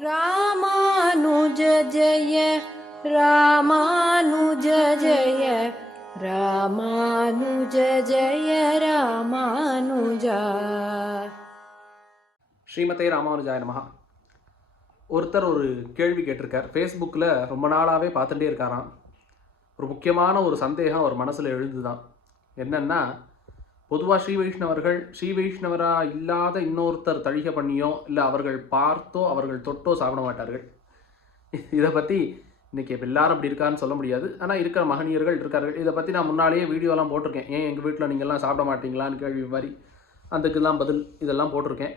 ராமானுஜ ஜெய ராமானுஜ ஜெய ராமானுஜ ஜெய ராமானுஜா. ஸ்ரீமதே ராமானுஜாய நமஹா. ஒருத்தர் ஒரு கேள்வி கேட்டிருக்கார். ஃபேஸ்புக்கில் ரொம்ப நாளாகவே பார்த்துட்டே இருக்காராம். ஒரு முக்கியமான ஒரு சந்தேகம் அவர் மனசில் எழுதுதான். என்னென்னா பொதுவாக ஸ்ரீ வைஷ்ணவர்கள் ஸ்ரீ வைஷ்ணவராக இல்லாத இன்னொருத்தர் தழிக பண்ணியோ இல்லை அவர்கள் பார்த்தோ அவர்கள் தொட்டோ சாப்பிட மாட்டார்கள். இதை பற்றி இன்றைக்கி எல்லாரும் அப்படி இருக்கான்னு சொல்ல முடியாது. ஆனால் இருக்கிற மகனியர்கள் இருக்கார்கள். இதை பற்றி நான் முன்னாலேயே வீடியோலாம் போட்டிருக்கேன். ஏன் எங்கள் வீட்டில் நீங்கள்லாம் சாப்பிட மாட்டீங்களான்னு கேள்வி மாதிரி அதுக்கெல்லாம் பதில் இதெல்லாம் போட்டிருக்கேன்.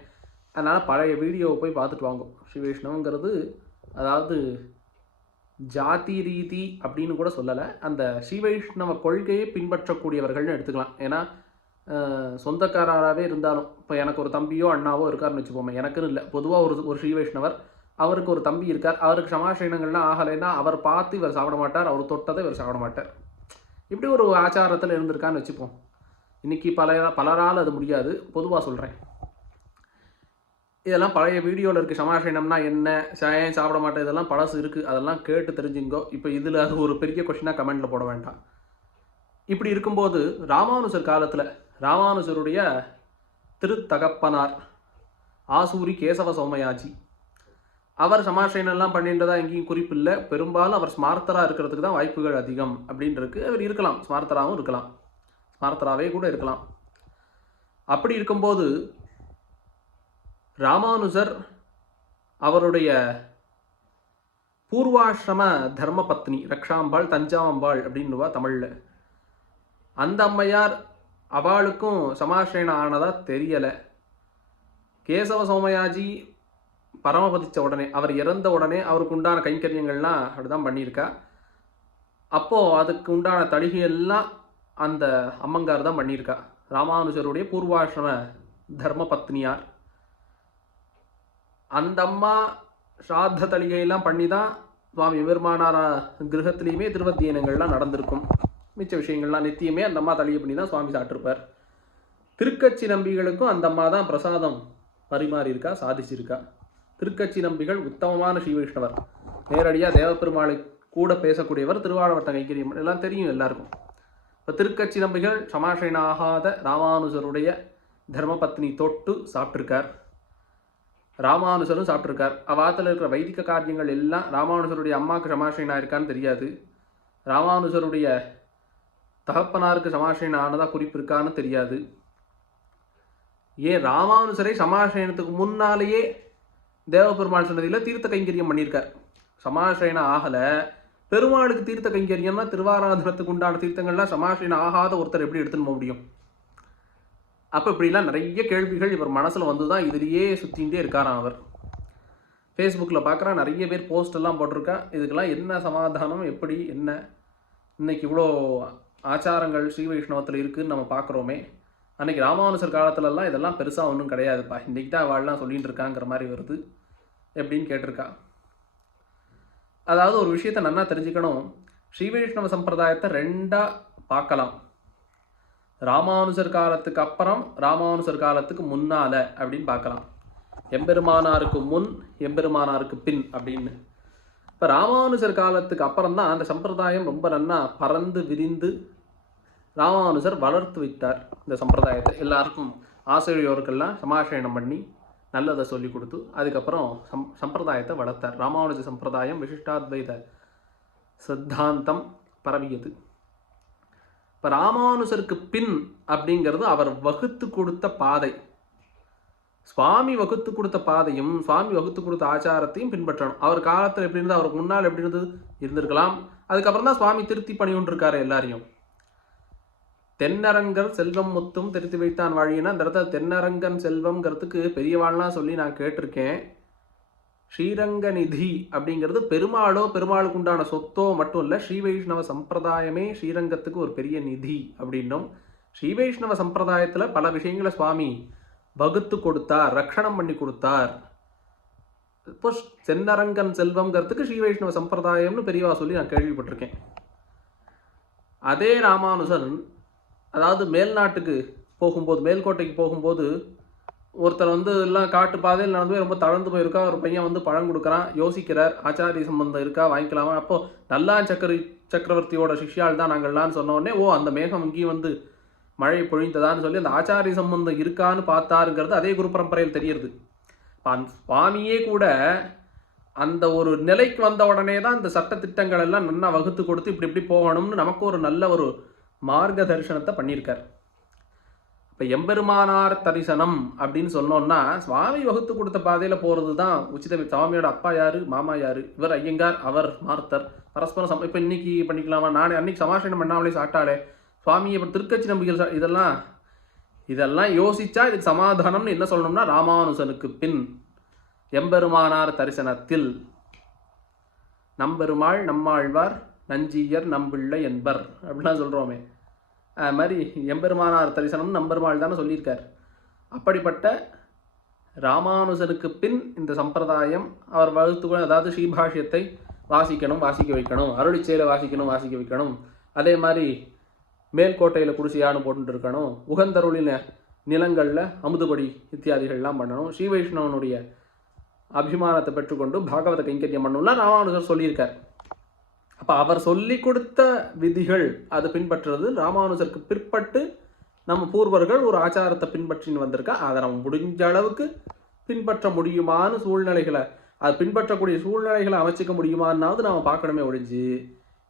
அதனால் பழைய வீடியோவை போய் பார்த்துட்டு வாங்கும் ஸ்ரீ வைஷ்ணவங்கிறது அதாவது ஜாதி ரீதி அப்படின்னு கூட சொல்லலை. அந்த ஸ்ரீ வைஷ்ணவ கொள்கையை பின்பற்றக்கூடியவர்கள்னு எடுத்துக்கலாம். ஏன்னா சொந்தக்காரராகவே இருந்தாலும் இப்போ எனக்கு ஒரு தம்பியோ அண்ணாவோ இருக்காருன்னு வச்சுப்போமே எனக்குன்னு இல்லை. பொதுவாக ஒரு ஒரு ஸ்ரீ வைஷ்ணவர் அவருக்கு ஒரு தம்பி இருக்கார். அவருக்கு சமாசீனங்கள்லாம் ஆகலைன்னா அவர் பார்த்து இவர் சாப்பிட மாட்டார். அவர் தொட்டதை இவர் சாப்பிட மாட்டார். இப்படி ஒரு ஆச்சாரத்தில் இருந்திருக்கான்னு வச்சுப்போம். இன்னைக்கு பல பலரால் அது முடியாது. பொதுவாக சொல்கிறேன் இதெல்லாம் பழைய வீடியோவில் இருக்குது சமாசீனம்னா என்ன? ச- ஏன் சாப்பிட மாட்டேன்? இதெல்லாம் பழசு இருக்குது அதெல்லாம் கேட்டு தெரிஞ்சுங்கோ. இப்போ இதில் அது ஒரு பெரிய கொஷினாக கமெண்ட்டில் போட வேண்டாம். இப்படி இருக்கும்போது ராமானுஜர் காலத்தில் ராமானுஜருடைய திருத்தகப்பனார் ஆசூரி கேசவ சோமயாஜி. அவர் சமாசயனெல்லாம் பண்ணின்றதா எங்கேயும் குறிப்பில்லை. பெரும்பாலும் அவர் ஸ்மார்த்தராக இருக்கிறதுக்கு தான் வாய்ப்புகள் அதிகம் அப்படின்றதுக்கு அவர் இருக்கலாம். ஸ்மார்த்தராகவும் இருக்கலாம். ஸ்மார்த்தராகவே கூட இருக்கலாம். அப்படி இருக்கும்போது ராமானுஜர் அவருடைய பூர்வாசிரம தர்மபத்னி ரக்ஷாம்பாள் தஞ்சாவம்பாள் அப்படின்னுவா தமிழில். அந்த அம்மையார் அவளுக்கும் சமாஷேனம் ஆனதா தெரியலை. கேசவ சோமயாஜி பரமபதிச்ச உடனே அவர் இறந்த உடனே அவருக்கு உண்டான கைங்கரியங்கள்லாம் அப்படிதான் பண்ணியிருக்கா. அப்போது அதுக்கு உண்டான தழுகையெல்லாம் அந்த அம்மங்கார் தான் பண்ணியிருக்கா. ராமானுஜருடைய பூர்வாசிரம தர்ம பத்னியார் அந்த அம்மா ஸ்ராத்த தளிகையெல்லாம் பண்ணி தான் சுவாமி பெருமானார கிரகத்திலையுமே திருவத்தியனங்கள்லாம் நடந்திருக்கும். மிச்ச விஷயங்கள்லாம் நித்தியமே அந்த அம்மா தளிகை பண்ணி தான் சுவாமி சாப்பிட்ருப்பார் திருக்கச்சி நம்பிகளுக்கும் அந்த அம்மா தான் பிரசாதம் பரிமாறியிருக்கா சாதிச்சிருக்கா? திருக்கச்சி நம்பிகள் உத்தமமான ஸ்ரீவைஷ்ணவர். நேரடியாக தேவப்பெருமாளை கூட பேசக்கூடியவர் திருவாழவட்ட கைக்கரியம் எல்லாம் தெரியும் எல்லாருக்கும். இப்போ திருக்கச்சி நம்பிகள் சமாஷனாகாத ஆகாத ராமானுஜருடைய தர்மபத்னி தொட்டு சாப்பிட்ருக்கார் ராமானுஜரும் சாப்பிட்ருக்கார் அவாத்தில் இருக்கிற வைதிக காரியங்கள் எல்லாம் ராமானுஜருடைய அம்மாவுக்கு சமாசயனா இருக்கான்னு தெரியாது. ராமானுஜருடைய தகப்பனாருக்கு சமாசயனம் ஆனதா குறிப்பு இருக்கான்னு தெரியாது. ஏன் ராமானுசரை சமாசயனத்துக்கு முன்னாலேயே தேவபெருமான் சன்னதியில் தீர்த்த கைங்கரியம் பண்ணியிருக்கார். சமாசயனம் ஆகலை. பெருமாளுக்கு தீர்த்த கைங்கரியம்னா திருவாராதனத்துக்கு உண்டான தீர்த்தங்கள்லாம் சமாசயனம் ஆகாத ஒருத்தர் எப்படி எடுத்துன்னு போக முடியும்? அப்போ இப்படிலாம் நிறைய கேள்விகள் இவர் மனசில் வந்து தான் இதிலேயே சுற்றிகிட்டே இருக்காராம் அவர். ஃபேஸ்புக்கில் பார்க்குறா நிறைய பேர் போஸ்ட் எல்லாம் போட்டிருக்கா. இதுக்கெல்லாம் என்ன சமாதானம் எப்படி என்ன? இன்னைக்கு இவ்வளோ ஆச்சாரங்கள் ஸ்ரீ வைஷ்ணவத்தில் இருக்குதுன்னு நம்ம பார்க்குறோமே. அன்னைக்கு ராமானுஜர் காலத்துலலாம் இதெல்லாம் பெருசாக ஒன்றும் கிடையாதுப்பா. இன்றைக்கி தான் வாழலாம் சொல்லிகிட்டு இருக்காங்கிற மாதிரி வருது. எப்படின்னு கேட்டிருக்கா? அதாவது ஒரு விஷயத்தை நன்னா தெரிஞ்சுக்கணும். ஸ்ரீ வைஷ்ணவ சம்பிரதாயத்தை ரெண்டாக பார்க்கலாம். ராமானுஜர் காலத்துக்கு அப்புறம் ராமானுஜர் காலத்துக்கு முன்னால் அப்படின்னு பார்க்கலாம். எம்பெருமானாருக்கு முன் எம்பெருமானாருக்கு பின் அப்படின்னு. இப்போ ராமானுஜர் காலத்துக்கு அப்புறம் தான் அந்த சம்பிரதாயம் ரொம்ப நன்னா பறந்து விரிந்து ராமானுஜர் வளர்த்து வைத்தார் இந்த சம்பிரதாயத்தை. எல்லாருக்கும் ஆசிரியர்களுக்கெல்லாம் சமாசயனம் பண்ணி நல்லதை சொல்லி கொடுத்து அதுக்கப்புறம் சம் சம்பிரதாயத்தை வளர்த்தார். ராமானுஜ சம்பிரதாயம் விசிஷ்டாத்வைத சித்தாந்தம் பரவியது. இப்போ ராமானுஜருக்கு பின் அப்படிங்கிறது அவர் வகுத்து கொடுத்த பாதை. சுவாமி வகுத்து கொடுத்த பாதையும் சுவாமி வகுத்து கொடுத்த ஆச்சாரத்தையும் பின்பற்றணும். அவர் காலத்தில் எப்படி இருந்தது அவருக்கு முன்னால் எப்படி இருந்தது? இருந்திருக்கலாம். அதுக்கப்புறம் தான் சுவாமி திருத்தி பண்ணி கொண்டிருக்காரு எல்லாரையும். தென்னரங்கன் செல்வம் முத்தும் திருத்தி வைத்தான் வாழினா அந்த இடத்துல தென்னரங்கன் செல்வம்ங்கிறதுக்கு பெரியவாள்லாம் சொல்லி நான் கேட்டிருக்கேன். ஸ்ரீரங்க நிதி அப்படிங்கிறது பெருமாளோ பெருமாளுக்கு உண்டான சொத்தோ மட்டும் இல்லை ஸ்ரீ வைஷ்ணவ சம்பிரதாயமே ஸ்ரீரங்கத்துக்கு ஒரு பெரிய நிதி அப்படின்னும். ஸ்ரீ வைஷ்ணவ சம்பிரதாயத்தில் பல விஷயங்களை சுவாமி வகுத்து கொடுத்தார் ரக்ஷணம் பண்ணி கொடுத்தார். இப்போ சென்னரங்கன் செல்வம்ங்கிறதுக்கு ஸ்ரீ வைஷ்ணவ சம்பிரதாயம்னு பெரியவா சொல்லி நான் கேள்விப்பட்டிருக்கேன். அதே ராமானுஜன் அதாவது மேல்நாட்டுக்கு போகும்போது மேல்கோட்டைக்கு போகும்போது ஒருத்தர் வந்து எல்லாம் காட்டு பாதையில் நடந்து போய் ரொம்ப தளர்ந்து போயிருக்கா ஒரு பையன் வந்து பழம் கொடுக்குறான் யோசிக்கிறார் ஆச்சாரிய சம்பந்தம் இருக்கா வாங்கிக்கலாமா? அப்போ நல்லா சக்கர சக்கரவர்த்தியோட சிஷ்யால் தான் நாங்கள்லாம் சொன்ன உடனே ஓ அந்த மேகம் இங்கேயும் வந்து மழை பொழிந்ததான்னு சொல்லி அந்த ஆச்சாரிய சம்பந்தம் இருக்கான்னு பார்த்தாருங்கிறது அதே குரு பரம்பரையில் தெரியுது அந்த சுவாமியே கூட அந்த ஒரு நிலைக்கு வந்த உடனே தான் இந்த சட்ட திட்டங்கள் எல்லாம் நல்லா வகுத்து கொடுத்து இப்படி இப்படி போகணும்னு நமக்கு ஒரு நல்ல ஒரு மார்க்க தரிசனத்தை பண்ணியிருக்கார். இப்போ எம்பெருமானார் தரிசனம் அப்படின்னு சொன்னோம்னா சுவாமி வகுத்து கொடுத்த பாதையில் போகிறது தான் உச்சித சுவாமியோட அப்பா யார்? மாமா யார்? இவர் ஐயங்கார் அவர் மார்த்தர். பரஸ்பரம் சம இப்போ இன்னைக்கு பண்ணிக்கலாமா? நானே அன்னைக்கு சமாஷணம் பண்ணாமலே சாட்டாளே சுவாமி இப்போ திருக்கட்சி நம்பிக்கை இதெல்லாம் இதெல்லாம் யோசிச்சா இதுக்கு சமாதானம்னு என்ன சொல்லணும்னா ராமானுசனுக்கு பின் எம்பெருமானார் தரிசனத்தில் நம்பெருமாள் நம்மாழ்வார் நஞ்சியர் நம்பிள்ளை என்பர் அப்படிலாம் சொல்கிறோமே அது மாதிரி எம்பெருமானார் தரிசனம் நம்பெருமாள் தானே சொல்லியிருக்கார். அப்படிப்பட்ட ராமானுஜனுக்கு பின் இந்த சம்பிரதாயம் அவர் வகுத்து அதாவது ஸ்ரீபாஷ்யத்தை வாசிக்கணும் வாசிக்க வைக்கணும் அருளிச்சேலை வாசிக்கணும் வாசிக்க வைக்கணும். அதே மாதிரி மேல்கோட்டையில் குடிசையானு போட்டுட்டு இருக்கணும் உகந்தருளின நிலங்களில் அமுதுபடி இத்தியாதிகள்லாம் பண்ணணும். ஸ்ரீ வைஷ்ணவனுடைய அபிமானத்தை பெற்றுக்கொண்டு பாகவத கைங்கரியம் பண்ணணும்லாம் ராமானுஜர் சொல்லியிருக்கார். அப்போ அவர் சொல்லி கொடுத்த விதிகள் அது பின்பற்றுறது. ராமானுஜருக்கு பிற்பட்டு நம்ம பூர்வர்கள் ஒரு ஆச்சாரத்தை பின்பற்றின்னு வந்திருக்கா. அதை நம்ம முடிஞ்ச அளவுக்கு பின்பற்ற முடியுமான்னு சூழ்நிலைகளை அது பின்பற்றக்கூடிய சூழ்நிலைகளை அமைச்சிக்க முடியுமான்னாவது நாம் பார்க்கணுமே ஒழிஞ்சு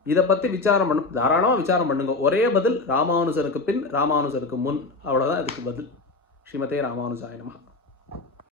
இதை பற்றி விசாரம் பண்ணு தாராளமாக விசாரம் பண்ணுங்க. ஒரே பதில் ராமானுஜருக்கு பின் ராமானுஜருக்கு முன். அவ்வளோதான் இதுக்கு பதில். ஸ்ரீமதே ராமானுஜாய